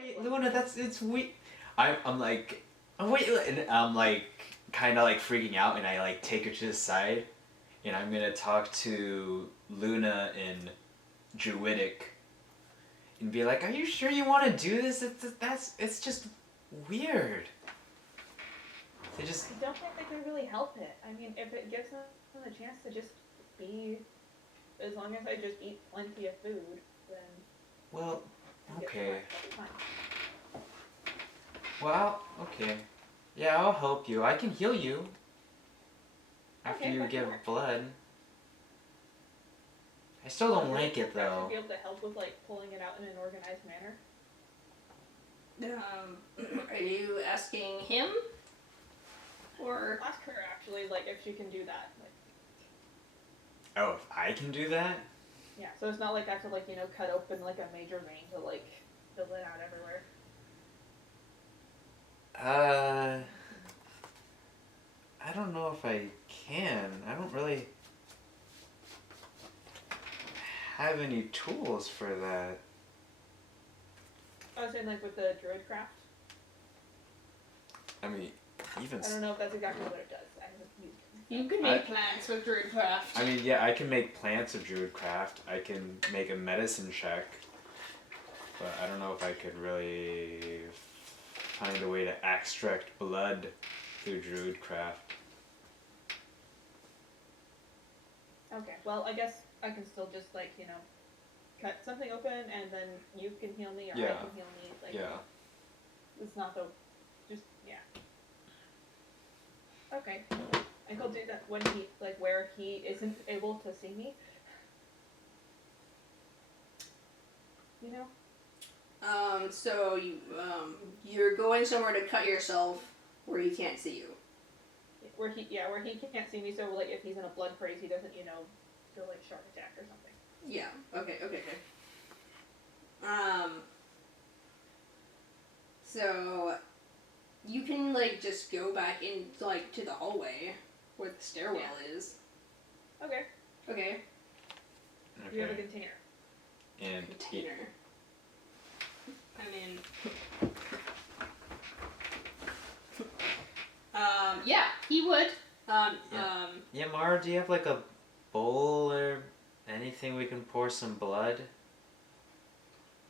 Wait, Luna, it's weird. I'm like, oh, wait, and I'm like, kind of like freaking out, and I like take her to the side, and I'm gonna talk to Luna in Druidic, and be like, "Are you sure you want to do this? It's just weird." They just. I don't think they can really help it. I mean, if it gives them a chance to just be, as long as I just eat plenty of food, then. Well, okay. Well, okay. Yeah, I'll help you. I can heal you. After you give blood. I still don't like it though. I should be able to help with like pulling it out in an organized manner. Are you asking him? Or ask her actually, like if she can do that. Like. Oh, if I can do that? Yeah, so it's not like I have to like, you know, cut open like a major vein to like fill it out everywhere. I don't know if I can. I don't really have any tools for that. I was saying like with the druid craft. I mean, even. I don't know if that's exactly what it does. I haven't used it. You can make plants with druidcraft. I mean, yeah, I can make plants of druidcraft. I can make a medicine check, but I don't know if I could really find a way to extract blood through druidcraft. Okay, well, I guess I can still just like, you know, cut something open and then you can heal me or I can heal me. Like, yeah. It's not the, just, yeah. Okay. I will do that when he, like, where he isn't able to see me. You know? So you're going somewhere to cut yourself where he can't see you. Where he can't see me, so, like, if he's in a blood craze, he doesn't, you know, go, like, shark attack or something. Yeah, okay. So you can, like, just go back in, like, to the hallway where the stairwell is. Okay. Okay. You have a container. And container. I'm in. Yeah, he would. Yeah, Mara, do you have like a bowl or anything we can pour some blood?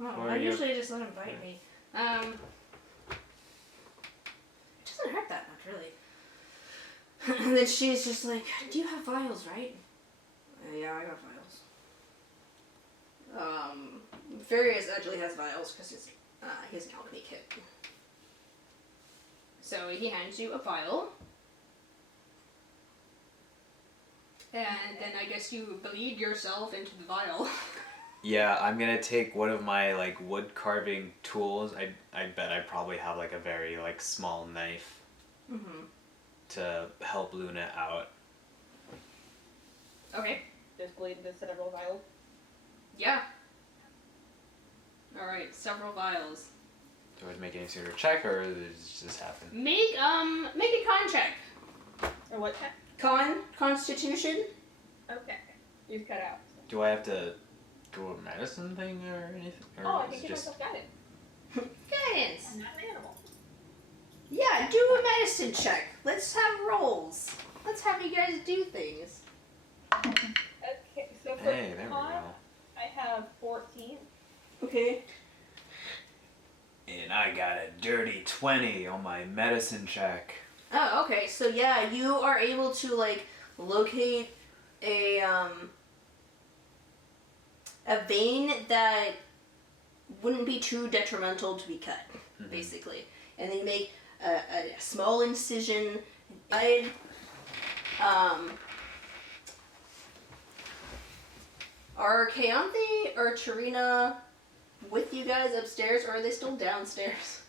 Oh, I usually just let him bite me. It doesn't hurt that much, really. And then she's just like, do you have vials, right? Yeah, I got vials. Farius actually has vials because he has an alchemy kit. So he hands you a vial. And then I guess you bleed yourself into the vial. Yeah, I'm gonna take one of my like wood carving tools. I bet I probably have like a very like small knife. Mm-hmm. To help Luna out. Okay. Just bleed into several vials. Yeah. Alright, several vials. Do I make any sort of check, or does it just happen? Make a con check. Or what check? Constitution. Okay. You've cut out. Do I have to do a medicine thing or anything? Or I can give myself guidance. Guidance. I'm not an animal. Yeah, do a medicine check. Let's have rolls. Let's have you guys do things. Okay, so for hey, there con, we go. I have 14. Okay. And I got a dirty 20 on my medicine check. Oh, okay. So yeah, you are able to like locate a vein that wouldn't be too detrimental to be cut, basically. And then you make a small incision inside. Are Keyanthi or Tarina with you guys upstairs, or are they still downstairs?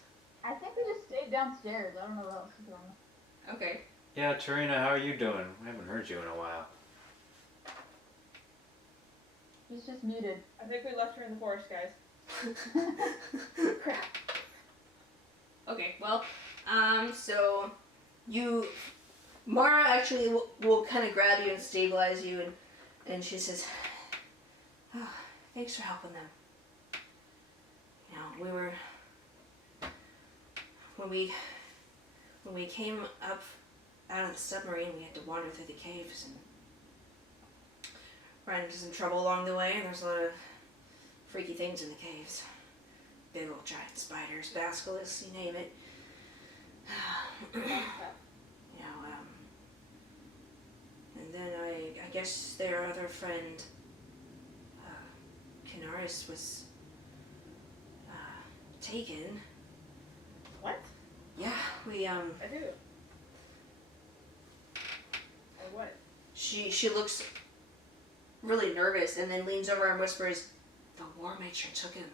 I think we just stayed downstairs. I don't know what else is going on. Okay. Yeah, Tarina, how are you doing? I haven't heard you in a while. She's just muted. I think we left her in the forest, guys. Crap. Okay, well, so Mara actually will kind of grab you and stabilize you, and she says, oh, thanks for helping them. You know, when we came up out of the submarine, we had to wander through the caves and ran into some trouble along the way. And there's a lot of freaky things in the caves. Big old giant spiders, basilisks, you name it. And then I guess their other friend, Canaris, was taken. What? Yeah, we I do. Or what? She looks really nervous and then leans over and whispers, "The War Matron took him."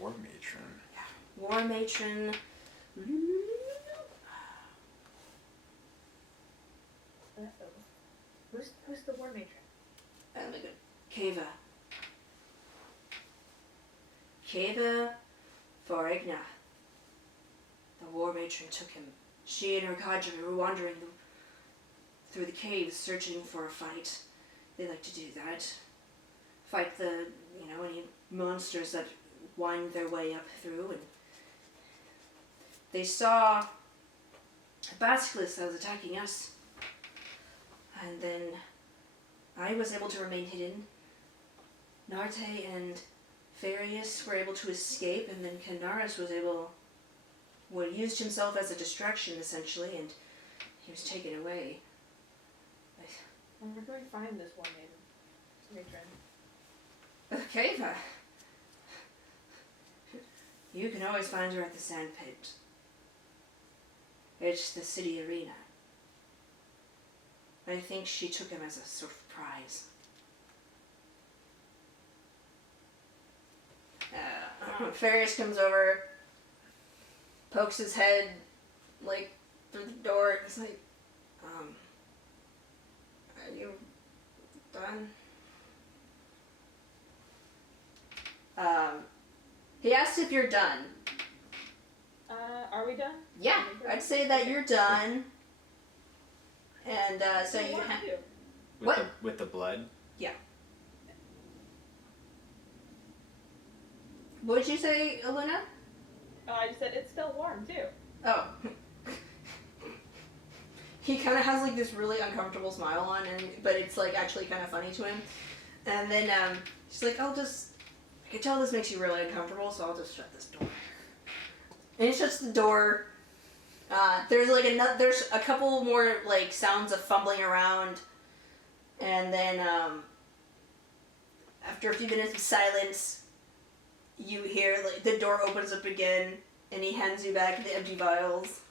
War matron. Yeah. War Matron. Who's the war matron? Oh my god. Keva. Keva Forigna. The War Matron took him. She and her cadre were wandering through the caves searching for a fight. They like to do that. Fight the, any monsters that wind their way up through. And they saw a basilisk that was attacking us. And then I was able to remain hidden. Narte and Farius were able to escape, and then Canaris used himself as a distraction, essentially, and he was taken away. Where do I find this one matron? Okay, you can always find her at the sand pit. It's the city arena. I think she took him as a sort of prize. Farius comes over, pokes his head, through the door, and he's like, are you done? He asks if you're done. Are we done? Yeah, I'd say that you're done. And so you have... What? With the blood? Yeah. What did you say, Aluna? I just said it's still warm too. Oh. He kind of has this really uncomfortable smile on, but it's actually kind of funny to him. And then she's like, I can tell this makes you really uncomfortable, so I'll just shut this door. And he shuts the door. There's there's a couple more sounds of fumbling around, and then after a few minutes of silence, you hear the door opens up again, and he hands you back the empty vials.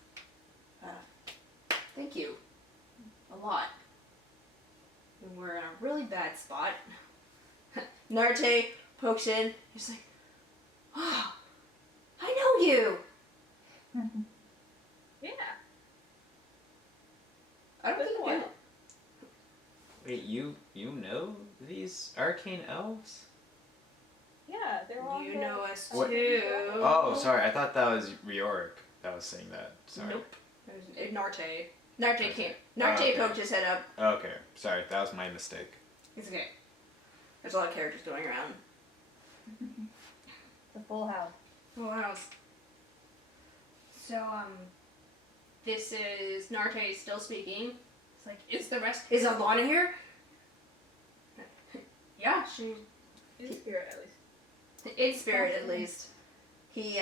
Thank you. A lot. We're in a really bad spot. Narte pokes in. He's like, "Oh, I know you." Yeah. I don't think you do. Wait, you know these arcane elves? Yeah, they're all. You know us What? too. Oh, sorry. I thought that was Riorik that was saying that. Sorry. Nope. Narte. Narte came. Narte okay. poked his head up. Okay. Sorry. That was my mistake. It's okay. There's a lot of characters going around. The full house. Full house. So, this is Narte still speaking. It's like, is Adlanna here? Yeah, she... In spirit, at least. In spirit, at least. He,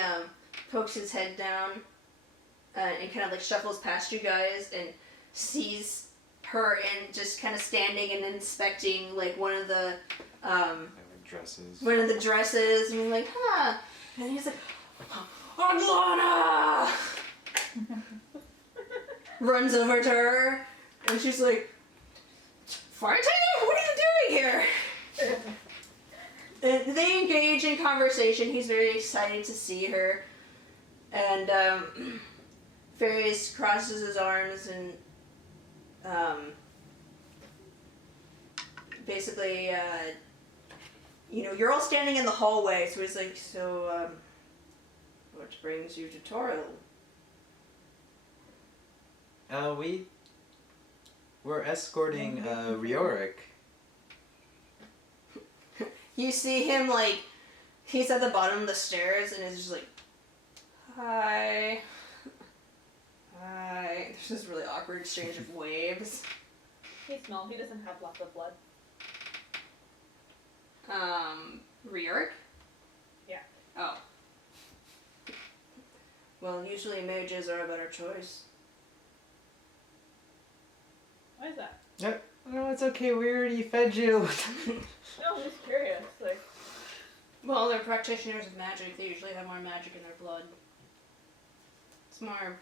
pokes his head down, and kind of shuffles past you guys and sees her and just kind of standing and inspecting one of the Dresses. One of the dresses, and he's like, huh. And he's like, Adlanna! Runs over to her, and she's like, Fartini, what are you doing here? And they engage in conversation. He's very excited to see her. And Farius crosses his arms and basically, you're all standing in the hallway. So he's like, so, what brings you to Toril? We're escorting Riorik. You see him, he's at the bottom of the stairs and is just like, Hi. Hi. There's this really awkward exchange of waves. He's small. He doesn't have lots of blood. Reorg? Yeah. Oh. Well, usually mages are a better choice. Why is that? Yep. No, it's okay. We already fed you. No, I'm just curious. Like, Well, they're practitioners of magic. They usually have more magic in their blood. It's more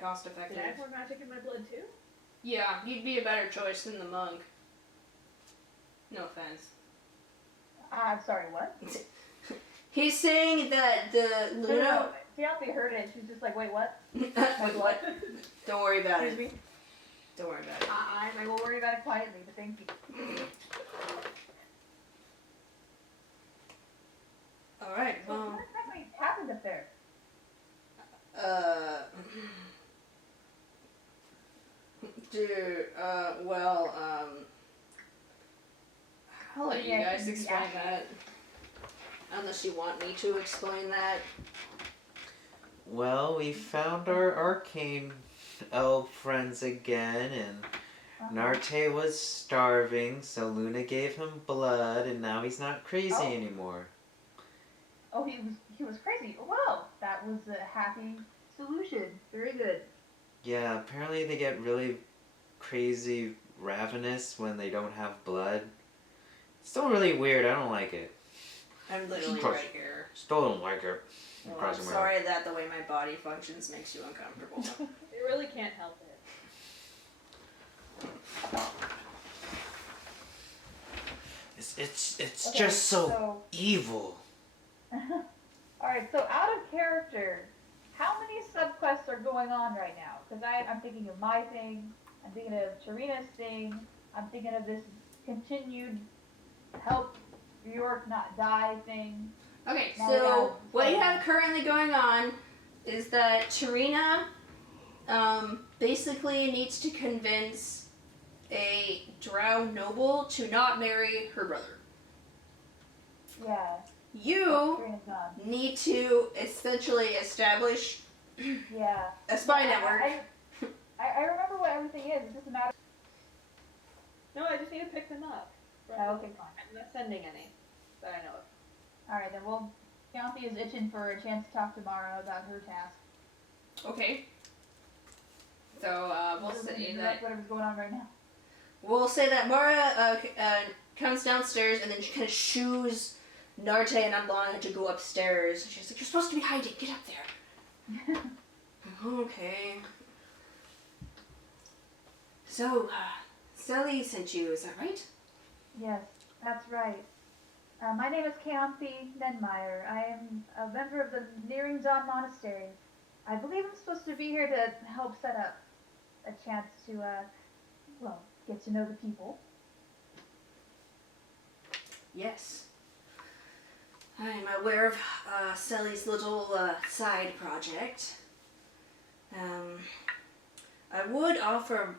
cost effective. did I have more magic in my blood too? Yeah, you'd be a better choice than the monk. No offense. I'm sorry, what? He's saying that the Luna... No. Keyanthi heard it. She's just like, wait, what? Wait, what? Don't worry about it. Excuse me? Don't worry about it. I will worry about it quietly, but thank you. Alright, So well... what exactly happened up there? Dude, I'll let you Yeah, guys explain that. Unless you want me to explain that. Well, we found our arcane elf friends again, and Narte was starving, so Luna gave him blood, and now he's not crazy Oh. anymore. Oh, he was crazy. Well, that was a happy solution. Very good. Yeah, apparently they get really crazy ravenous when they don't have blood. It's still really weird. I don't like it. I'm literally Close. right here. Still don't like it. Well, I'm Crossing my sorry that the way my body functions makes you uncomfortable. You really can't help it. It's Okay, just so evil. Alright, so out of character, how many subquests are going on right now? Because I'm thinking of my thing, I'm thinking of Tarina's thing, I'm thinking of this continued help York not die thing. Okay, Now so we have what you SoM. have currently going on is that Tarina basically needs to convince a drow noble to not marry her brother. Yeah, You Tarina's gone. need to essentially establish Yeah. a spy network. I remember what everything is, it's just a matter No, I just need to pick them up. Oh, okay, fine. I'm not sending any that I know of. Alright, then we'll... Keyanthi is itching for a chance to talk to Mara about her task. Okay. So we'll say that Whatever's going on right now. Mara comes downstairs and then she kind of shoos Narte and Adlanna to go upstairs. She's like, "You're supposed to be hiding. Get up there." Okay. So, Sally sent you, is that right? Yes, that's right. My name is Keyanthi Nenmeyer. I am a member of the Nearing Dawn Monastery. I believe I'm supposed to be here to help set up a chance to, get to know the people. Yes. I'm aware of Sally's little side project. I would offer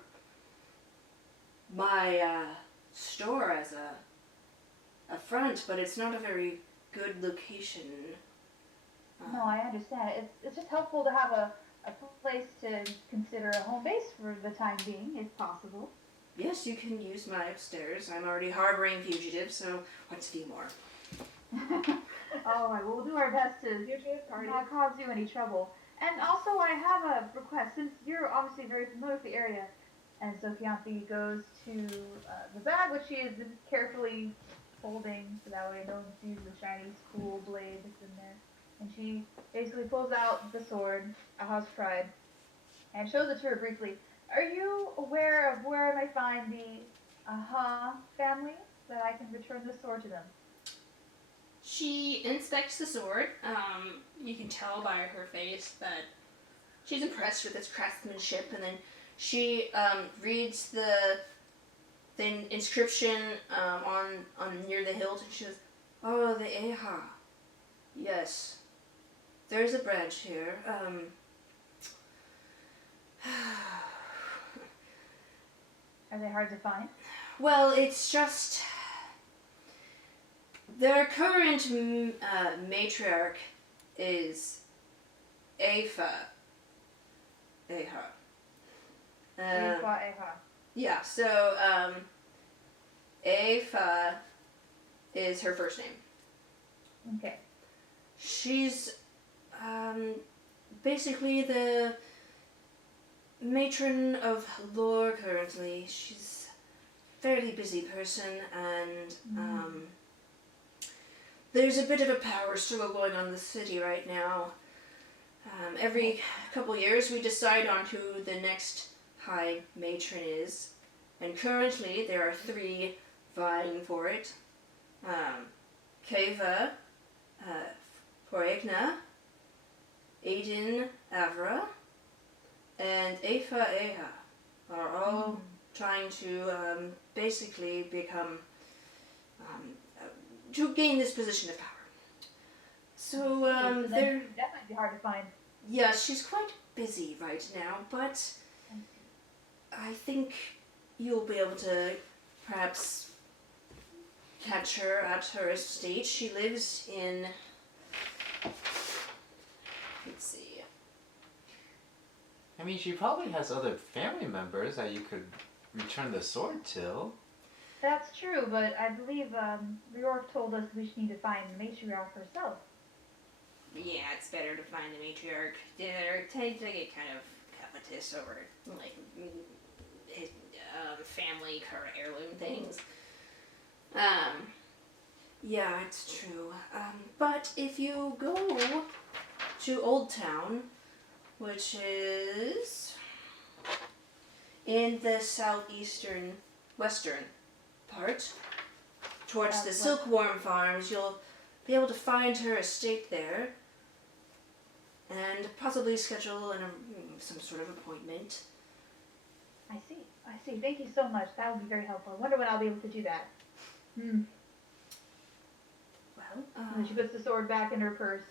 my store as a front, but it's not a very good location. No, I understand. It's just helpful to have a place to consider a home base for the time being, if possible. Yes, you can use my upstairs. I'm already harboring fugitives, so what's a few more? All right, well, we'll do our best to not cause you any trouble. And also, I have a request, since you're obviously very familiar with the area. And so Keyanthi goes to the bag, which she has been carefully folding, so that way no one sees the shiny, cool blade that's in there. And she basically pulls out the sword, a house pride, and shows it to her briefly. Are you aware of where I may find the family, that I can return the sword to them? She inspects the sword. You can tell by her face that she's impressed with its craftsmanship, and then she reads the inscription on near the hilt, and she says, "Oh, the Eha. Yes, there's a branch here. Are they hard to find? Well, it's just their current matriarch is Afa. Aha. Yeah, so, Afa is her first name. Okay. She's, basically the matron of lore currently. She's a fairly busy person, and, there's a bit of a power struggle going on in the city right now. Every couple years we decide on who the next high matron is, and currently there are 3 vying for it. Keva, Poegna, Aiden Avra, and Afa Eha are all trying to basically become, to gain this position of power. So, So they're... that might be hard to find. Yeah, she's quite busy right now, but I think you'll be able to perhaps catch her at her estate. She lives in... Let's see. I mean, she probably has other family members that you could return the sword to. That's true, but I believe Riorf told us we should need to find the matriarch herself. Yeah, it's better to find the matriarch. They tend to get kind of covetous over, like, his, family current heirloom things. Yeah, it's true. But if you go to Old Town, which is in the southeastern, western part, towards the Silkworm Farms, you'll be able to find her estate there, and possibly schedule some sort of appointment. I see. Thank you so much. That would be very helpful. I wonder when I'll be able to do that. Well, And then she puts the sword back in her purse,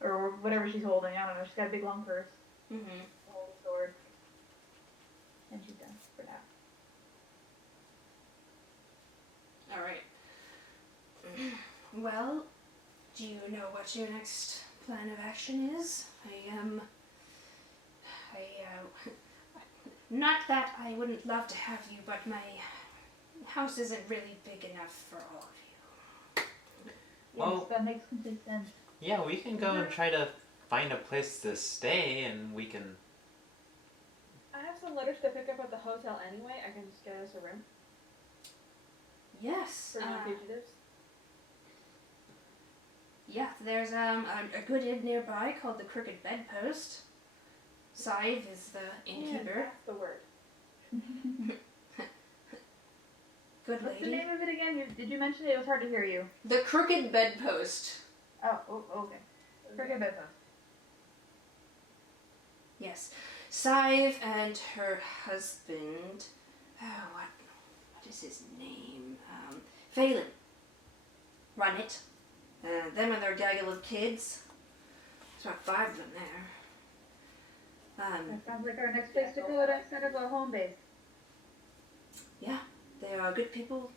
or whatever she's holding. I don't know. She's got a big long purse. Hold the sword, and she's done for now. All right. Well, do you know what your next plan of action is? Not that I wouldn't love to have you, but my house isn't really big enough for all of you. Well- Yes, that makes complete sense. Yeah, we can go and try to find a place to stay, and we can... I have some letters to pick up at the hotel anyway. I can just get us a room Yes. for non-fugitives. Yeah, there's a good inn nearby called the Crooked Bedpost. Scythe is the innkeeper. Yeah, that's the word. Good What's the lady. name of it again? Did you mention it? It was hard to hear you. The Crooked Bedpost. Oh, okay. Forget about that. Yes. Scythe and her husband, what is his name? Phelan. Run it. Them and their gaggle of kids. There's about 5 of them there. That sounds like our next place to go instead of a home base. Yeah, they are good people.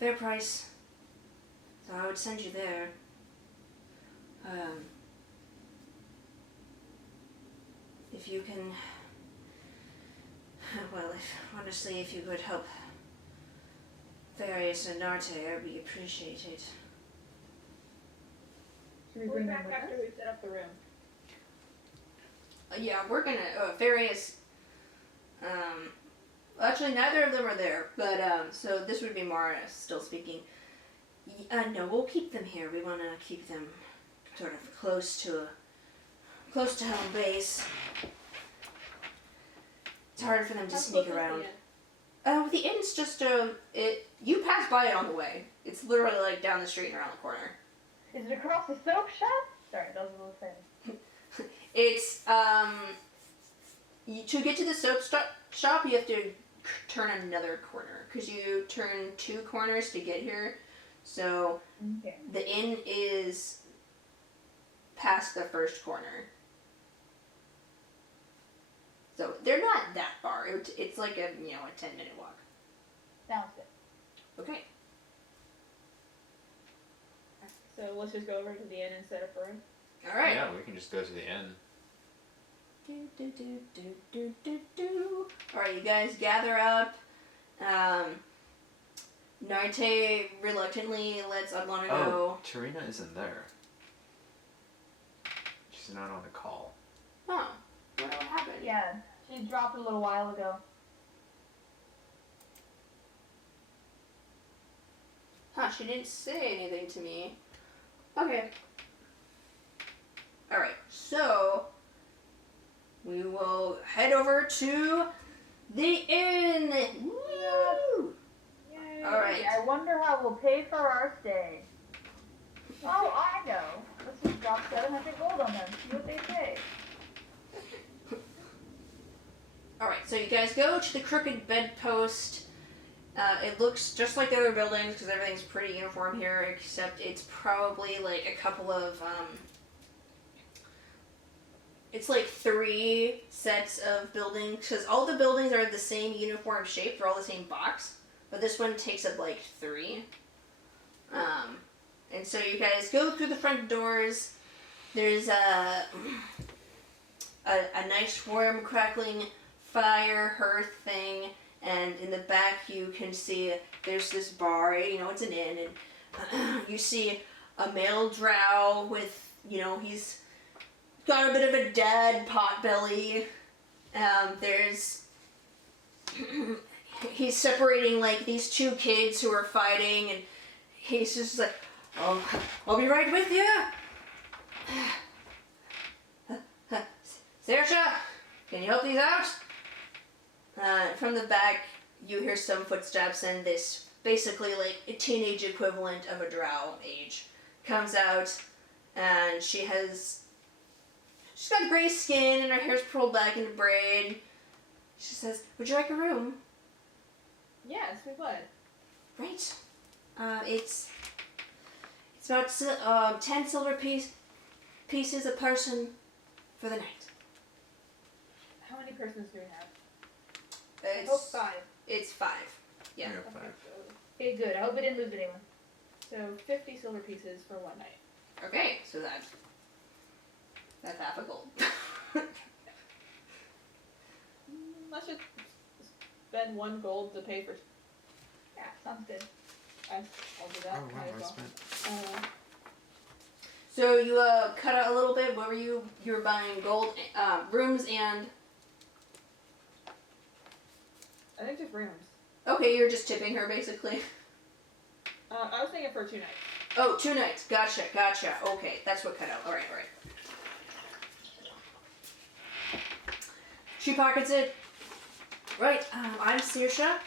Fair price. So I would send you there. If you can... Well, honestly, if you could help Various and Narte, I'd be appreciated. Should we We'll bring be them back with after us? we set up the room. Yeah, we're gonna... Various... actually, neither of them are there, but, so this would be Mara still speaking. No, we'll keep them here. We want to keep them sort of close to home base. It's hard for them to How sneak close is around. the inn? The inn's just, you pass by it on the way. It's literally like down the street and around the corner. Is it across the soap shop? Sorry, that was a little funny. It's, to get to the soap shop, you have to turn another corner, because you turn 2 corners to get here. So, Okay. the inn is past the first corner. So, they're not that far. It's like a 10-minute walk. Sounds good. Okay. So let's just go over to the inn and set up a room. All right. Yeah, we can just go to the inn. All right, you guys gather up. Narte reluctantly lets Adlanna know. Tarina isn't there. She's not on the call. Oh, what happened? Yeah, she dropped a little while ago. Huh, she didn't say anything to me. Okay. Alright, so we will head over to the inn. Woo! Yay. Alright. I wonder how we'll pay for our stay. Oh, I know. Let's just drop 700 gold on them. See what they say. Alright, so you guys go to the crooked bedpost. It looks just like the other buildings because everything's pretty uniform here, except it's probably like a couple of, it's like 3 sets of buildings, because all the buildings are the same uniform shape, they're all the same box, but this one takes up like 3. And so you guys go through the front doors. There's a nice warm crackling fire hearth thing, and in the back you can see there's this bar, you know, it's an inn, and you see a male drow with, you know, he's got a bit of a dad pot belly. There's he's separating like these 2 kids who are fighting, and he's just like, oh, I'll be right with you. Saoirse, can you help these out? From the back, you hear some footsteps, and this basically like a teenage equivalent of a drow age comes out, and she's got gray skin and her hair's pulled back into braid. She says, "Would you like a room?" Yes, we would. Right. It's about 10 silver pieces a person for the night. How many persons do we have? It's, I hope 5. It's 5. Yeah. We got Okay, 5. Okay, good. I hope we didn't lose anyone. so 50 silver pieces for 1 night. Okay, so that's half a gold. Let's just spend 1 gold to pay for. Yeah, sounds good. I'll do that. Oh, wow, Might I as well. spent. So you cut out a little bit. What were you? You were buying gold, rooms, and I think just rooms. okay, you're just tipping her basically. I was thinking for 2 nights. Oh, 2 nights. Gotcha. Okay, that's what cut out. All right. She pockets it. Right. I'm Saoirse.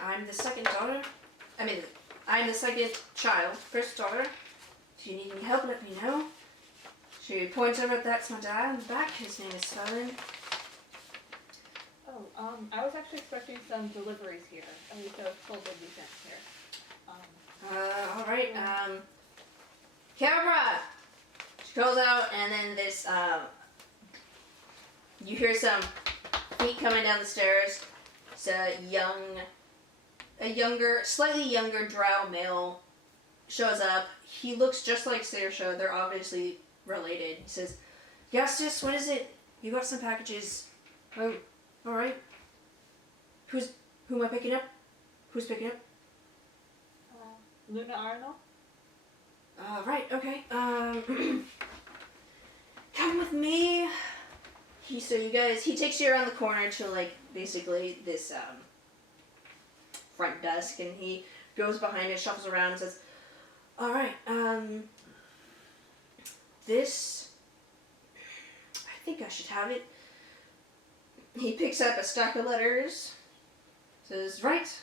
I'm the second daughter. I'm the second child. First daughter. If you need any help, let me know. She points over at that's my dad in the back. His name is SoM. Oh, I was actually expecting some deliveries here. At least I was told they'd be sent here. All right. Camera. She calls out, and then this. You hear some feet coming down the stairs. It's slightly younger drow male shows up. He looks just like Saoirse. They're obviously related. He says, "Justice, what is it? You got some packages. Oh, all right. Who am I picking up? Who's picking up? Luna Arnold? Right, okay. Come with me." He takes you around the corner to like basically this front desk, and he goes behind it, shuffles around, and says, "All right, this, I think I should have it." He picks up a stack of letters, says, "Right,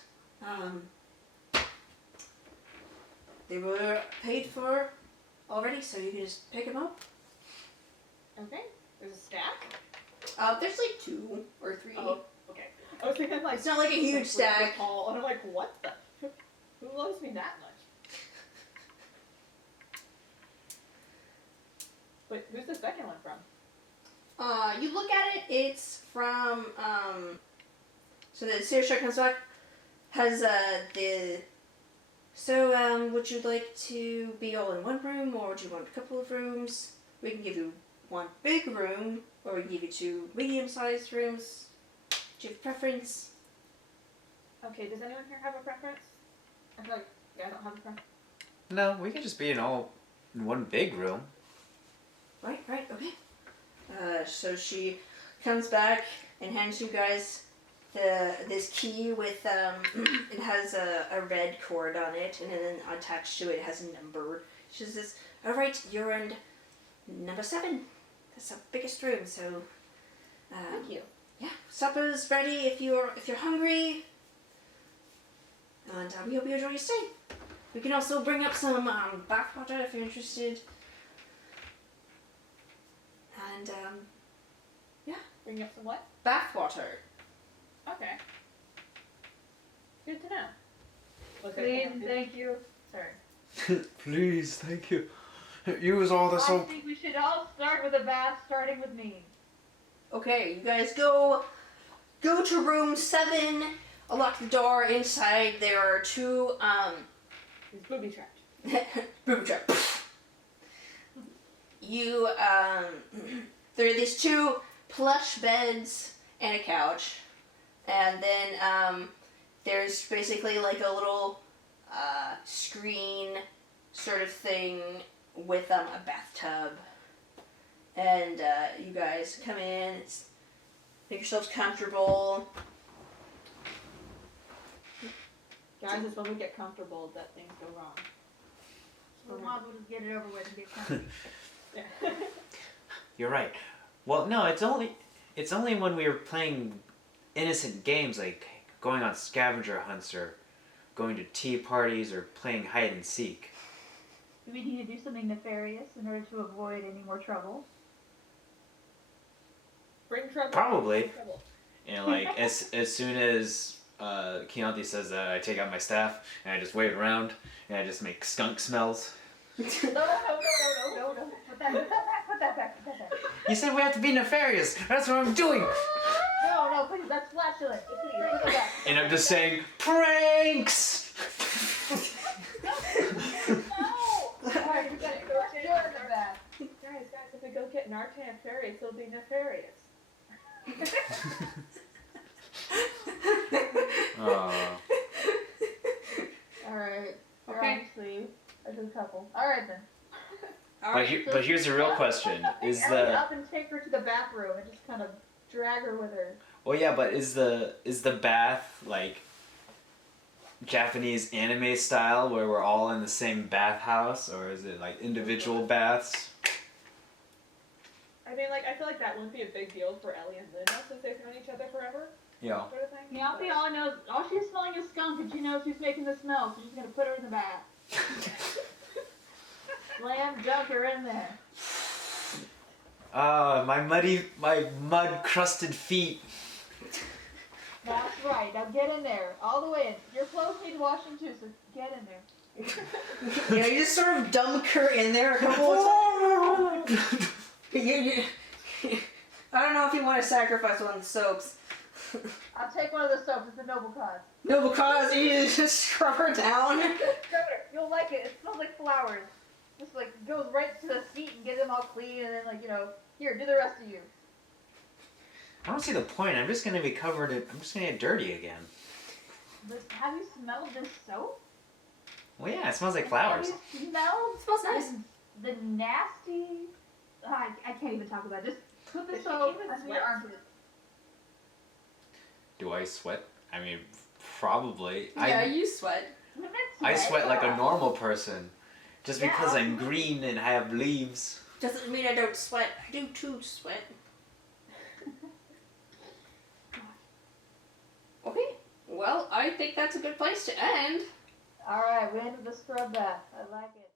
they were paid for already, so you can just pick them up." Okay. There's a stack? There's like 2 or 3. Oh, okay. I was thinking like... It's not like a huge stack. Tall, and I'm like, what the... Who loves me that much? Wait, who's the second one from? You look at it, it's from, so the Saoirse comes back, has, the So, would you like to be all in one room, or would you want a couple of rooms? We can give you one big room, or we can give you 2 medium-sized rooms. Do you have a preference? Okay, does anyone here have a preference? I feel like I don't have a preference. No, we can just be in one big room. Right, okay. So she comes back and hands you guys this key with it has a red cord on it, and then attached to it has a number. She says, "All right, you're in number 7. That's the biggest room." So, Thank you. yeah, supper's ready if you're hungry, and we hope you enjoy your stay. We can also bring up some bathwater if you're interested. And Bring up some what? bathwater. Okay. Good to know. What's Please, that? thank you. Sorry. Please, thank you. Use all the I soap. think we should all start with a bath, starting with me. Okay, you guys go to room 7. Unlock the door. Inside there are 2 It's booby trapped. booby trap. You there are these 2 plush beds and a couch, and then there's basically like a little screen sort of thing with a bathtub, and you guys come in, make yourselves comfortable. Guys, it's when we get comfortable that things go wrong. So we might as well just get it over with and get comfy. Yeah. You're right. Well, no, it's only when we were playing innocent games like going on scavenger hunts or going to tea parties or playing hide and seek. Do we need to do something nefarious in order to avoid any more trouble? Bring trouble. Probably. Bring trouble. And like as soon as Keyanthi says that, I take out my staff and I just wave it around and I just make skunk smells. No. Put that back. You said we have to be nefarious. That's what I'm doing. No, please, that's flatulent. Please, put it back. And I'm just saying pranks. No! Alright, we gotta go to the bath. Guys, if we go get Nartan fairies, it'll be nefarious. Aw. Alright. Okay. Obviously, as a couple. Alright then. But here's the real question: is Ellie the up and take her to the bathroom and just kind of drag her with her. well, yeah, but is the bath like Japanese anime style where we're all in the same bathhouse, or is it like individual baths? I mean, like, I feel like that wouldn't be a big deal for Ellie and Linda since they've known each other forever, Yeah. sort of thing. Keyanthi all she's smelling is skunk and she knows she's making the smell, so she's gonna put her in the bath. Slam dunk her in there. My mud crusted feet. That's right, now get in there, all the way in. Your clothes need washing too, so get in there. Yeah, you just sort of dunk her in there a couple of times. I don't know if you want to sacrifice one of the soaps. I'll take one of the soaps, it's a noble cause. No, because you just scrub her down. You'll like it, it smells like flowers. Just like goes right to the seat and get them all clean and then here, do the rest of you. I don't see the point. I'm just gonna be covered in. I'm just gonna get dirty again. But have you smelled this soap? Well, yeah, it smells like flowers. Have you smelled? It smells nice. The nasty... I can't even talk about it. Just put the Does she soap even under sweat? your armpit. Do I sweat? I mean, probably. Yeah, you sweat. I sweat like a normal person. Just Yeah, because I'm green and I have leaves. Doesn't mean I don't sweat. I do too sweat. Okay, well, I think that's a good place to end. Alright, we ended the scrub bath. I like it.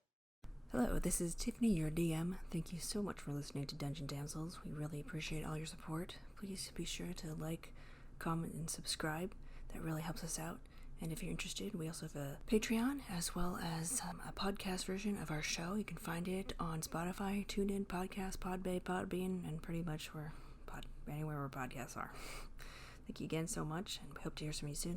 Hello, this is Tiffany, your DM. Thank you so much for listening to Dungeon Damsels. We really appreciate all your support. Please be sure to like, comment, and subscribe. That really helps us out. And if you're interested, we also have a Patreon as well as a podcast version of our show. You can find it on Spotify, TuneIn, Podcast, Podbean, and pretty much anywhere where podcasts are. Thank you again so much, and we hope to hear from you soon.